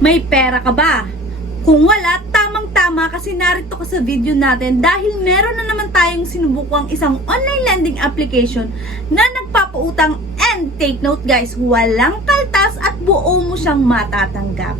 May pera ka ba? Kung wala, tamang-tama kasi narito ka sa video natin dahil meron na naman tayong sinubukwang isang online lending application na nagpapautang, and take note guys, walang kaltas at buo mo siyang matatanggap.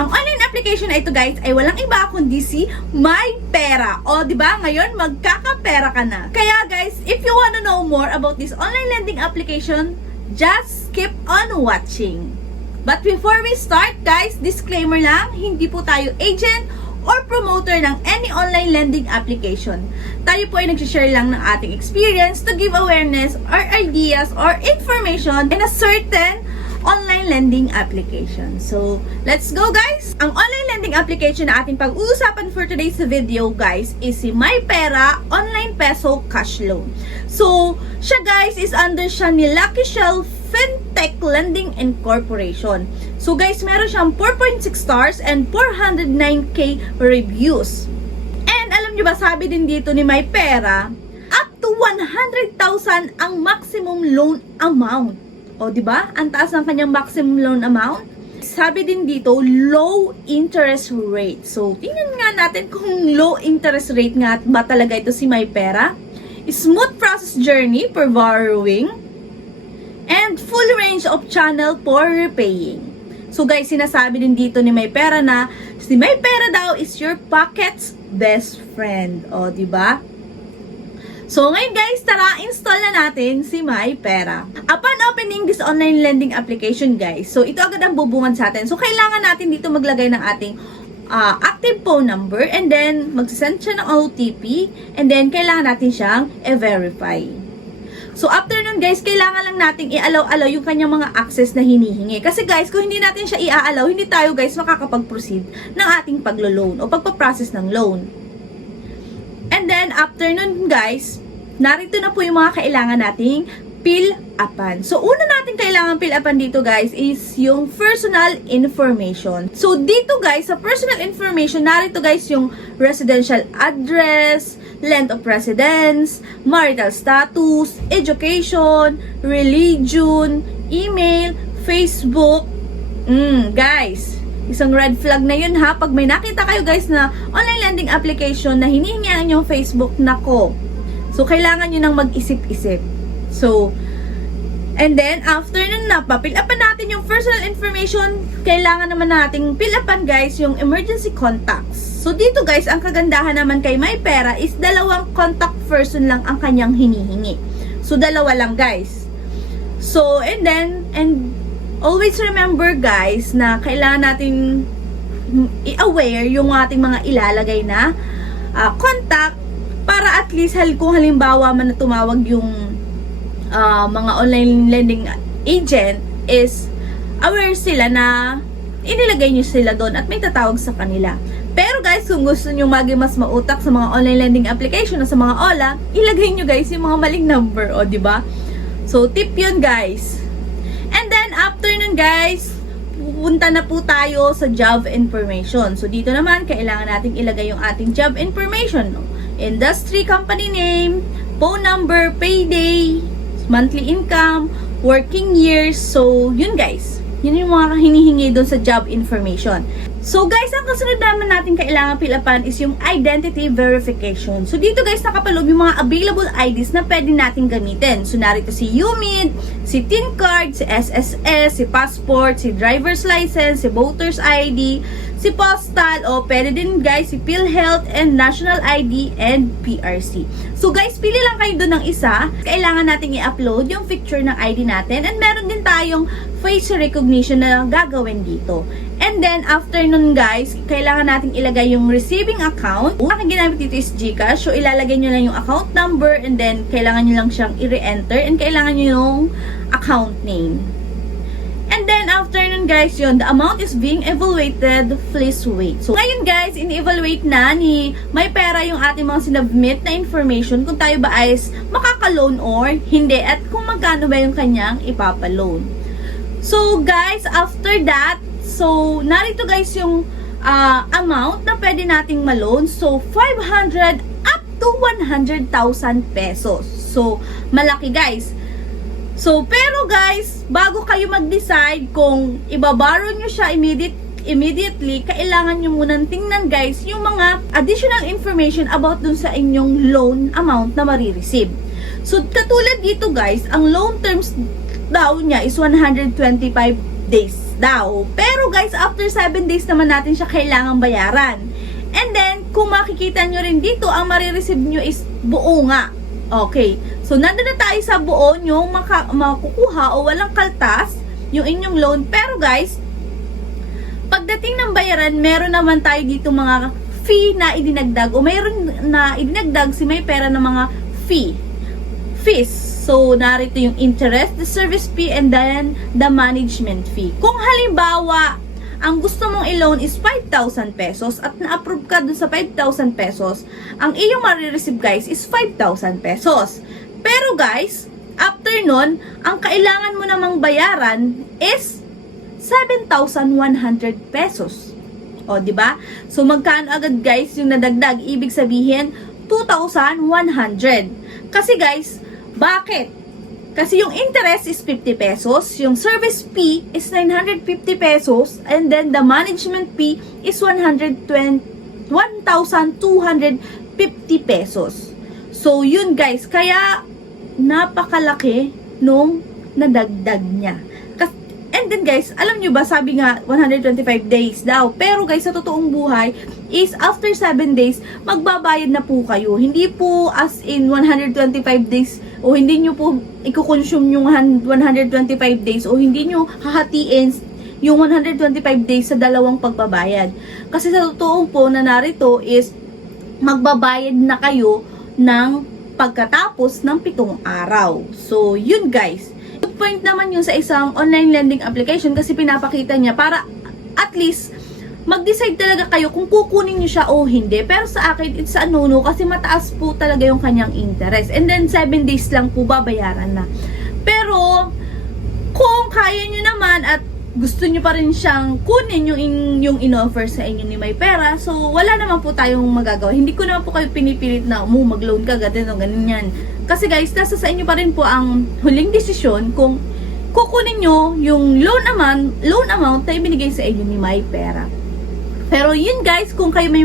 Ang online application na ito guys ay walang iba kundi si MyPera. O di ba ngayon magkakapera ka na. Kaya guys, if you wanna know more about this online lending application, just keep on watching. But before we start guys, disclaimer lang, hindi po tayo agent or promoter ng any online lending application. Tayo po ay nagsishare lang ng ating experience to give awareness or ideas or information in a certain online lending application. So, let's go guys! Ang online lending application na ating pag-uusapan for today's video guys is si MyPera Online Peso Cash Loan. So, siya guys is under siya ni Lucky Shell Fintech Lending Incorporation. So guys, meron siyang 4.6 stars and 409k reviews. And alam nyo ba, sabi din dito ni MyPera, up to 100,000 ang maximum loan amount. O, di ba? Ang taas ng kanyang maximum loan amount. Sabi din dito, low interest rate. So, tingnan nga natin kung low interest rate nga ba talaga ito si MyPera. Smooth process journey for borrowing. And full range of channel for repaying. So guys, sinasabi din dito ni MyPera na si MyPera daw is your pocket's best friend. O, di ba? So, ngayon guys, tara, install na natin si MyPera. Upon opening this online lending application guys, so ito agad ang bubungad sa atin. So, kailangan natin dito maglagay ng ating active phone number and then magsasend siya ng OTP and then kailangan natin siyang i-verify. So, after nun guys, kailangan lang nating i-allow yung kanyang mga access na hinihingi. Kasi guys, kung hindi natin siya i-allow, hindi tayo guys makakapag-proceed ng ating paglo-loan o pagpaprocess ng loan. And then, after nun guys, narito na po yung mga kailangan nating fill-upan. So, una natin kailangan fill-upan dito guys is yung personal information. So, dito guys, sa personal information, narito guys yung residential address, length of residence, marital status, education, religion, email, Facebook. Guys, isang red flag na yun ha. Pag may nakita kayo guys na online lending application na hinihingian yung Facebook, nako. So, kailangan nyo nang mag-isip-isip. So, and then, after nun na, pa-fill-upan natin yung personal information, kailangan naman nating fill-upan guys yung emergency contacts. So, dito guys, ang kagandahan naman kay MyPera is dalawang contact person lang ang kanyang hinihingi. So, dalawa lang guys. So, and then, always remember guys na kailangan natin i-aware yung ating mga ilalagay na contact para at least kung halimbawa man na tumawag yung mga online lending agent is aware sila na inilagay nyo sila doon at may tatawag sa kanila. Pero guys, kung gusto nyo maging mas mautak sa mga online lending application o sa mga OLA, ilagay nyo guys yung mga maling number, o diba? So, tip yun guys. And then, after nun guys, pupunta na po tayo sa job information. So, dito naman, kailangan nating ilagay yung ating job information. Industry, company name, phone number, payday, monthly income, working years. So, yun guys. Yun yung mga hinihingi doon sa job information. So guys, ang kasunod naman natin kailangan fill-upan is yung identity verification. So dito guys, nakapaloob yung mga available IDs na pwede natin gamitin. So narito si UMID, si TIN card, si SSS, si passport, si driver's license, si voter's ID, si postal, o pwede din guys si PhilHealth and national ID and PRC. So guys, pili lang kayo doon ng isa. Kailangan natin i-upload yung picture ng ID natin and meron din tayong face recognition na gagawin dito. And then, after nun guys, kailangan natin ilagay yung receiving account. Ang aking ginamit dito is GCash. So, ilalagay nyo lang yung account number and then, kailangan nyo lang siyang i-re-enter and kailangan nyo yung account name. And then, after nun guys, yun, the amount is being evaluated. Please wait. So, ngayon guys, in-evaluate na ni MyPera yung ating mga sinubmit na information kung tayo ba ay makaka-loan or hindi at kung magkano ba yung kanyang ipapa-loan. So, guys, after that, so, narito guys yung amount na pwede nating ma-loan. So, 500 up to 100,000 pesos. So, malaki guys. So, pero guys, bago kayo mag-decide kung ibaborrow nyo siya immediate immediately, kailangan nyo munang tingnan guys yung mga additional information about dun sa inyong loan amount na marireceive. So, katulad dito guys, ang loan terms daw niya is 125 days daw. Pero guys, after 7 days naman natin siya kailangang bayaran. And then, kung makikita nyo rin dito, ang marireceive nyo is buo nga. Okay. So, nandun na tayo sa buo nyo makukuha o walang kaltas yung inyong loan. Pero guys, pagdating ng bayaran, meron naman tayo dito mga fee na idinagdag o mayroon na idinagdag si May Pera ng mga fees. So, narito yung interest, the service fee, and then the management fee. Kung halimbawa, ang gusto mong i-loan is 5,000 pesos at na-approve ka dun sa 5,000 pesos, ang iyong marireceive guys is 5,000 pesos. Pero guys, after nun, ang kailangan mo namang bayaran is 7,100 pesos. O, di ba? So, magkano agad guys yung nadagdag? Ibig sabihin, 2,100. Kasi guys, bakit? Kasi yung interest is 50 pesos, yung service fee is 950 pesos, and then the management fee is 1,250 pesos. So, yun guys, kaya napakalaki nung nadagdag niya. And then guys, alam nyo ba, sabi nga 125 days daw. Pero guys, sa totoong buhay is after 7 days, magbabayad na po kayo. Hindi po as in 125 days o hindi nyo po i-consume yung 125 days o hindi nyo hahatiin yung 125 days sa dalawang pagbabayad. Kasi sa totoong po na narito is magbabayad na kayo ng pagkatapos ng 7 araw. So, yun guys. Good point naman yun sa isang online lending application kasi pinapakita niya para at least mag-decide talaga kayo kung kukunin nyo siya o hindi. Pero sa akin, it's a no-no kasi mataas po talaga yung kanyang interest. And then, 7 days lang po babayaran na. Pero, kung kaya nyo naman at gusto nyo pa rin siyang kunin yung in-offer sa inyo ni May Pera, so wala naman po tayong magagawa. Hindi ko naman po kayo pinipilit na mag-loan ka, ganyan. Kasi guys, nasa sa inyo pa rin po ang huling desisyon kung kukunin nyo yung loan amount na ibinigay sa inyo ni May Pera. Pero yun guys, kung kayo may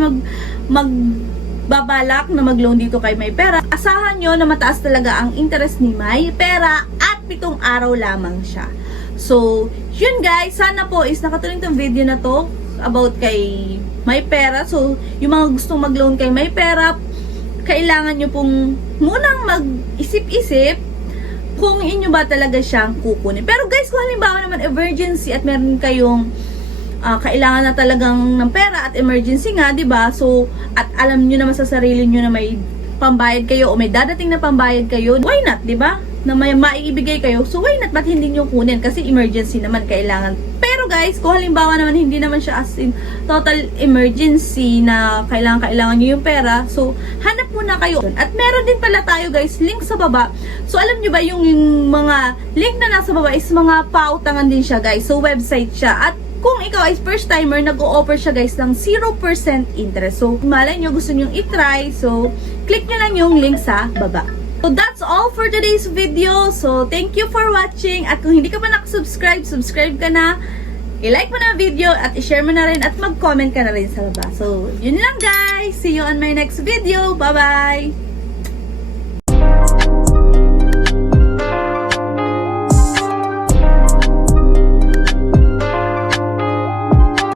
magbabalak na mag-loan dito kay May Pera, asahan nyo na mataas talaga ang interest ni May Pera at 7 araw lamang siya. So, yun guys, sana po is nakatulong tong video na to about kay May Pera. So, yung mga gustong mag-loan kay May Pera, kailangan nyo pong munang mag-isip-isip kung inyo ba talaga siyang kukunin. Pero guys, kung halimbawa naman emergency at meron kayong kailangan na talagang ng pera at emergency nga, 'di ba? So, at alam niyo naman sa sarili niyo na may pambayad kayo o may dadating na pambayad kayo, why not, 'di ba? Na may maibigay kayo. So, why not? Ba't hindi niyo kunin? Kasi emergency naman kailangan. Pero guys, kung halimbawa naman hindi naman siya as in total emergency na kailangan niyo yung pera, so hanap muna kayo. At meron din pala tayo guys, link sa baba. So, alam niyo ba yung mga link na nasa baba is mga pautangan din siya guys. So, website siya. At kung ikaw ay first timer, nag-o-offer siya guys ng 0% interest. So, malay nyo, gusto nyo i-try. So, click nyo lang yung link sa baba. So, that's all for today's video. So, thank you for watching. At kung hindi ka pa nakasubscribe, subscribe ka na. I-like mo na ang video at i-share mo na rin at mag-comment ka na rin sa baba. So, yun lang guys. See you on my next video. Bye-bye!